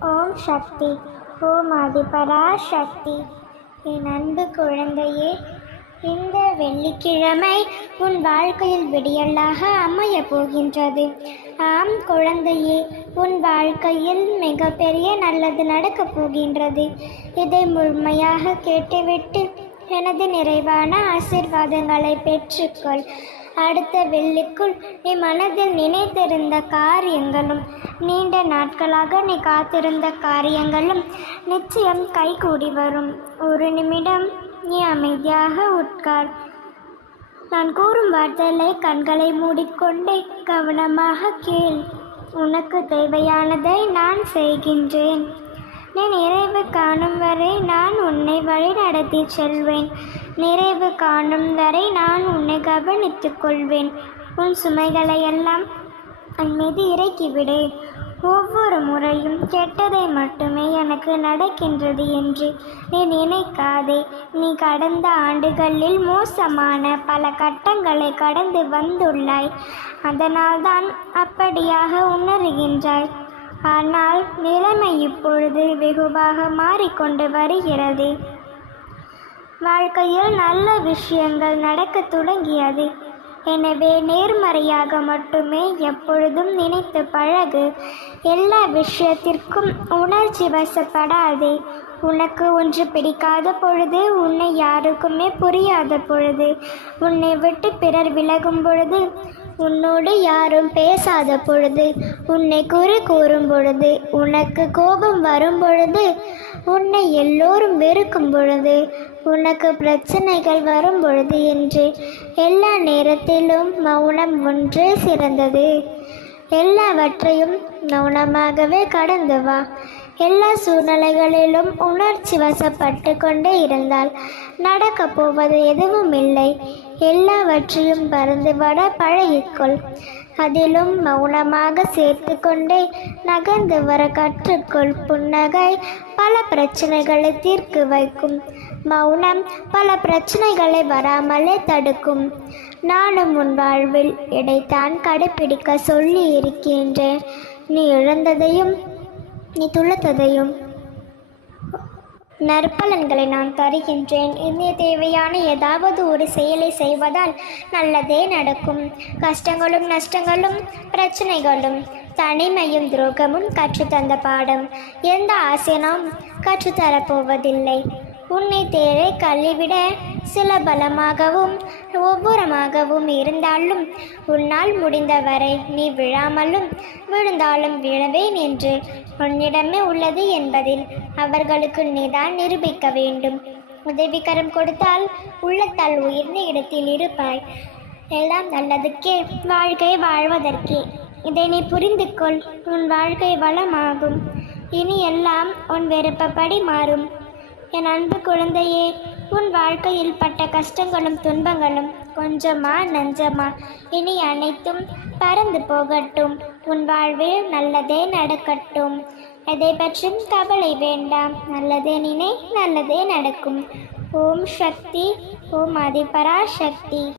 ஓம் சக்தி. ஓம் அதிபரா சக்தி என் அன்பு குழந்தையே இந்த வெள்ளிக்கிழமை உன் வாழ்க்கையில் விடியலாக அமையப் போகின்றது. ஆம் குழந்தையே உன் வாழ்க்கையில் மிகப்பெரிய நல்லது நடக்கப் போகின்றது. இதை முழுமையாக கேட்டுவிட்டு எனது நிறைவான ஆசிர்வாதங்களை பெற்றுக்கொள். அடுத்த வெள்ளிக்குள் நீ மனதில் நினைத்திருந்த காரியங்களும் நீண்ட நாட்களாக நீ காத்திருந்த காரியங்களும் நிச்சயம் கைகூடி வரும். ஒரு நிமிடம் நீ அமைதியாக உட்கார். நான் கூறும் வார்த்தைகளை கண்களை மூடிக்கொண்டே கவனமாக கேள். உனக்கு தேவையானதை நான் செய்கின்றேன். நீ நிறைவு காணும் வரை நான் உன்னை வழி நடத்தி செல்வேன். நிறைவு காணும் வரை நான் உன்னை கவனித்துக் கொள்வேன். உன் சுமைகளை எல்லாம் என் மீது இறக்கிவிடு. ஒவ்வொரு முறையும் கெட்டதை மட்டுமே எனக்கு நடக்கின்றது என்று நீ நினைக்காதே. நீ கடந்த ஆண்டுகளில் மோசமான பல கட்டங்களை கடந்து வந்துள்ளாய். அதனால்தான் அப்படியாக உணர்கின்றாய். ஆனால் நிலைமை இப்பொழுது வெகுவாக மாறிக்கொண்டு வருகிறது. வாழ்க்கையில் நல்ல விஷயங்கள் நடக்கத் தொடங்கியது. எனவே நேர்மறையாக மட்டுமே எப்பொழுதும் நினைத்து பழகு. எல்லா விஷயத்திற்கும் உணர்ச்சி வசப்படாதே. உனக்கு ஒன்று பிடிக்காத பொழுது உன்னை யாருக்குமே புரியாத பொழுது உன்னை விட்டு பிறர் விலகும் பொழுது உன்னோடு யாரும் பேசாத பொழுது உன்னை குறி கூறும் பொழுது உனக்கு கோபம் வரும் பொழுது உன்னை எல்லோரும் வெறுக்கும் பொழுது உனக்கு பிரச்சனைகள் வரும் பொழுது என்று எல்லா நேரத்திலும் மௌனம் ஒன்றே சிறந்தது. எல்லாவற்றையும் மௌனமாகவே கடந்து வா. எல்லா சூழ்நிலைகளிலும் உணர்ச்சி வசப்பட்டு கொண்டே இருந்தால் நடக்கப் போவது எதுவும் இல்லை. எல்லாவற்றையும் பறந்து வட பழகிக்கொள் அதிலும் மௌனமாக சேர்த்து கொண்டே நகர்ந்து வர கற்றுக்கொள் புன்னகை பல பிரச்சனைகளை தீர்க்கு வைக்கும். மௌனம் பல பிரச்சனைகளை வராமலே தடுக்கும். நானும் உன் வாழ்வில் இடைத்தான் கடைப்பிடிக்க சொல்லி இருக்கின்றேன். நீ இழந்ததையும் நீ துள்ளத்ததையும். நற்பலன்களை நான் தருகின்றேன். இனிய தேவையான ஏதாவது ஒரு செயலை செய்வதால் நல்லதே நடக்கும். கஷ்டங்களும் நஷ்டங்களும் பிரச்சனைகளும் தனிமையும் துரோகமும் கற்றுத்தந்த பாடம். எந்த ஆசனம் கற்றுத்தரப்போவதில்லை உன்னை தேரை கல்லிவிட சில பலமாகவும் ஒவ்வொருமாகவும் இருந்தாலும் உன்னால் முடிந்தவரை நீ விழாமலும் விழுந்தாலும் விழவேன் என்று உன்னிடமே உள்ளது என்பதில் அவர்களுக்கு நீதான் நிரூபிக்க வேண்டும். உதவிக்கரம் கொடுத்தால் உள்ளத்தால் உயர்ந்த இடத்தில் இருப்பாய். எல்லாம் நல்லதுக்கே வாழ்க்கை வாழ்வதற்கே. இதை நீ புரிந்து கொள் உன் வாழ்க்கை வளமாகும். இனி எல்லாம் உன் விருப்பப்படி மாறும். என் அன்பு குழந்தையே உன் வாழ்க்கையில் பட்ட கஷ்டங்களும் துன்பங்களும் கொஞ்சமா நஞ்சமா? இனி அனைத்தும் பறந்து போகட்டும். உன் வாழ்வில் நல்லதே நடக்கட்டும். எதை பற்றும் கவலை வேண்டாம். நல்லதே நினை நல்லதே நடக்கும். ஓம் சக்தி ஓம் அதிபரா சக்தி.